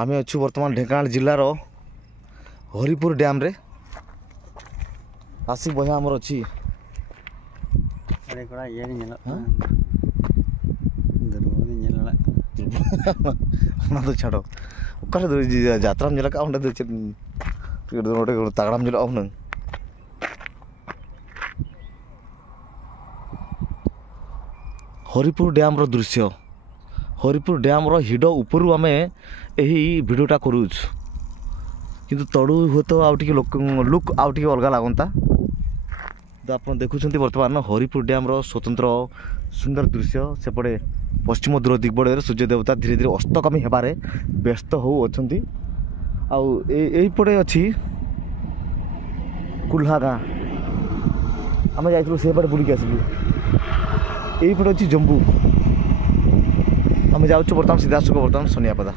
आम अच्छु बर्तमान ढेंकानाल जिलार हरिपुर डैम रे आसिक बया आमर अच्छी तो छाड़ जात्रा का तगड़ा मिला हरिपुर डैम रो दृश्य हरिपुर डैम रो हिड उपरू आम यही भिडटा करूँ किंतु तड़ू हुए तो लुक आउ टे अलग लगता तो आप देखुं बर्तमान हरिपुर डैम रो स्वतंत्र सुंदर दृश्य सेपटे पश्चिम दूर दिग्बड़े सूर्य देवता धीरे धीरे अस्तगामी होबारे व्यस्त होती आईपटे अच्छी कुल्हा गाँ आम जाइलु से पटे बुलिक आसलु यहीपटे अच्छी जम्बू आम जाऊँ बर्तमान सीधा बर्तमान सोनियापदा।